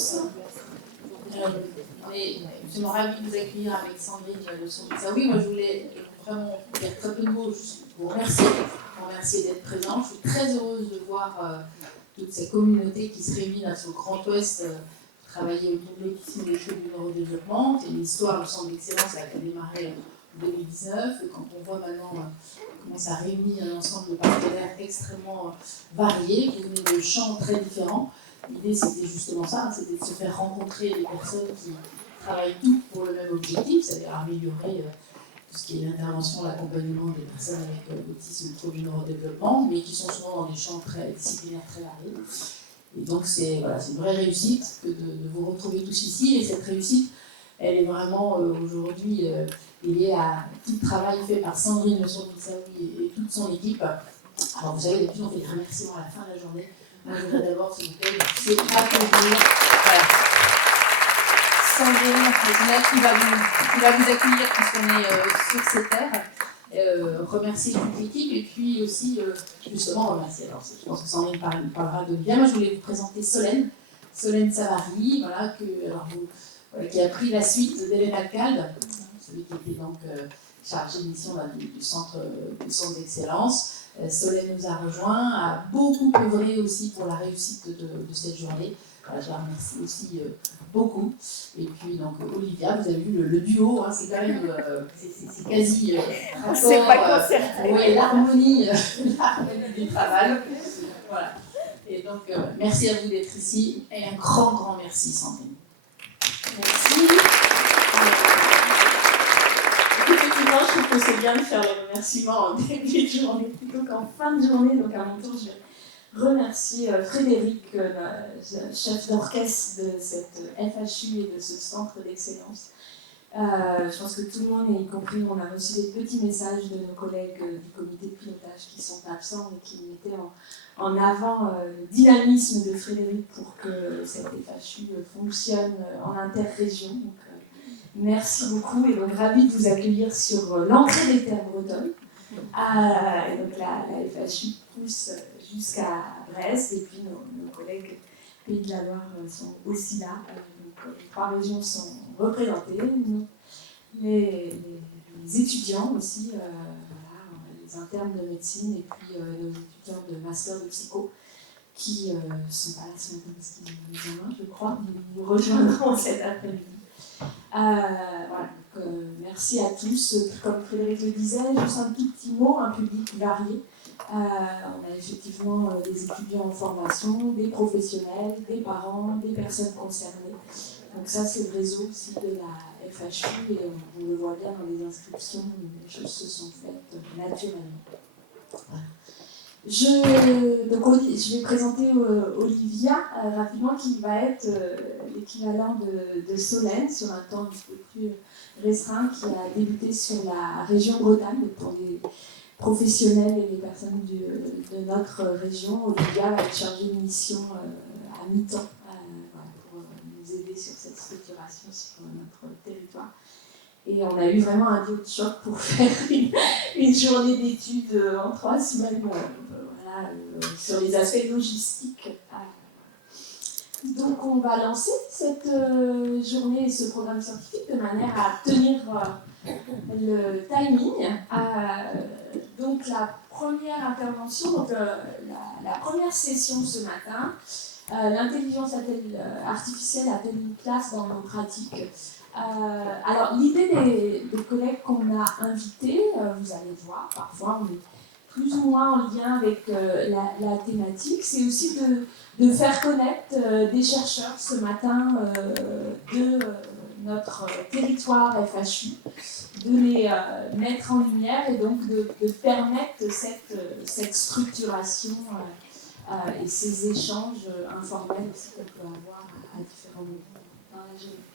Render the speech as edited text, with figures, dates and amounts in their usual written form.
tous. On est absolument ravis de vous accueillir avec Sandrine de Son Saoui. Moi, je voulais vraiment dire très peu de mots, juste vous remercier d'être présents. Je suis très heureuse de voir toute cette communauté qui se réunit là sur le Grand Ouest, travailler autour de l'autisme et des troubles du neurodéveloppement. C'est une histoire, le centre d'excellence, qui a démarré en 2019. Et quand on voit maintenant comment ça réunit un ensemble de partenaires extrêmement variés, qui venaient de champs très différents, l'idée c'était justement ça, c'était de se faire rencontrer des personnes qui travaillent toutes pour le même objectif, c'est-à-dire améliorer tout ce qui est l'intervention, l'accompagnement des personnes avec autisme et troubles du neurodéveloppement, mais qui sont souvent dans des champs très disciplinaires très variés. Et donc c'est une vraie réussite que de vous retrouver tous ici, et cette réussite, elle est vraiment aujourd'hui liée à tout le travail fait par Sandrine de Son Saoui et toute son équipe. Alors vous savez, d'habitude on fait des remerciements à la fin de la journée. Moi je voudrais d'abord, s'il vous plaît, applaudir. Voilà. Sandrine qui va vous accueillir puisqu'on est sur ces terres. Remercier toute l'équipe et puis aussi justement remercier. Alors je pense que Sandrine parlera de bien. Moi je voulais vous présenter Solène Savary, qui a pris la suite d'Hélène Alcalde, celui qui était donc chargé de mission du centre d'excellence. Solène nous a rejoints, a beaucoup œuvré aussi pour la réussite de cette journée. Voilà, je la remercie aussi beaucoup. Et puis donc Olivia, vous avez vu le duo, hein, c'est quand même c'est quasi c'est pas concerté. Oui, l'harmonie du travail. Voilà. Et donc merci à vous d'être ici et un grand merci Sandrine. Merci. Effectivement, je trouve que c'est bien de faire les remerciements en début de journée plutôt qu'en fin de journée. Donc à mon tour, je vais remercier Frédéric, chef d'orchestre de cette FHU et de ce centre d'excellence. Je pense que tout le monde, y compris, on a reçu des petits messages de nos collègues du comité de pilotage qui sont absents et qui mettaient en avant le dynamisme de Frédéric pour que cette FHU fonctionne en interrégion. Donc, merci beaucoup et donc ravi de vous accueillir sur l'entrée des terres bretonnes. Et donc la FHU pousse jusqu'à Brest et puis nos collègues Pays de la Loire sont aussi là. Donc les trois régions sont représentées, les étudiants aussi, les internes de médecine et puis nos étudiants de master de psycho qui ne sont pas là ce matin parce qu'ils ont l'examen, je crois, mais ils nous rejoindront cet après-midi. Merci à tous. Comme Frédéric le disait, juste un tout petit mot, un public varié. On a effectivement des étudiants en formation, des professionnels, des parents, des personnes concernées. Donc ça, c'est le réseau aussi de la FHU et on le voit bien dans les inscriptions, les choses se sont faites naturellement. Voilà. Je vais présenter Olivia rapidement, qui va être l'équivalent de Solène sur un temps un peu plus restreint, qui a débuté sur la région Bretagne pour les professionnels et les personnes de notre région. Olivia va être chargée de mission à mi-temps pour nous aider sur cette structuration sur notre territoire. Et on a eu vraiment un duo de choc pour faire une journée d'études en 3 semaines sur les aspects logistiques. Donc on va lancer cette journée et ce programme scientifique de manière à tenir le timing. Donc la première intervention, la première session ce matin, l'intelligence artificielle a-t-elle une place dans nos pratiques ? Alors l'idée des collègues qu'on a invités, vous allez voir, parfois on est plus ou moins en lien avec la thématique, c'est aussi de faire connaître des chercheurs ce matin de notre territoire FHU, de les mettre en lumière et donc de permettre cette structuration et ces échanges informels aussi qu'on peut avoir à différents moments dans la journée.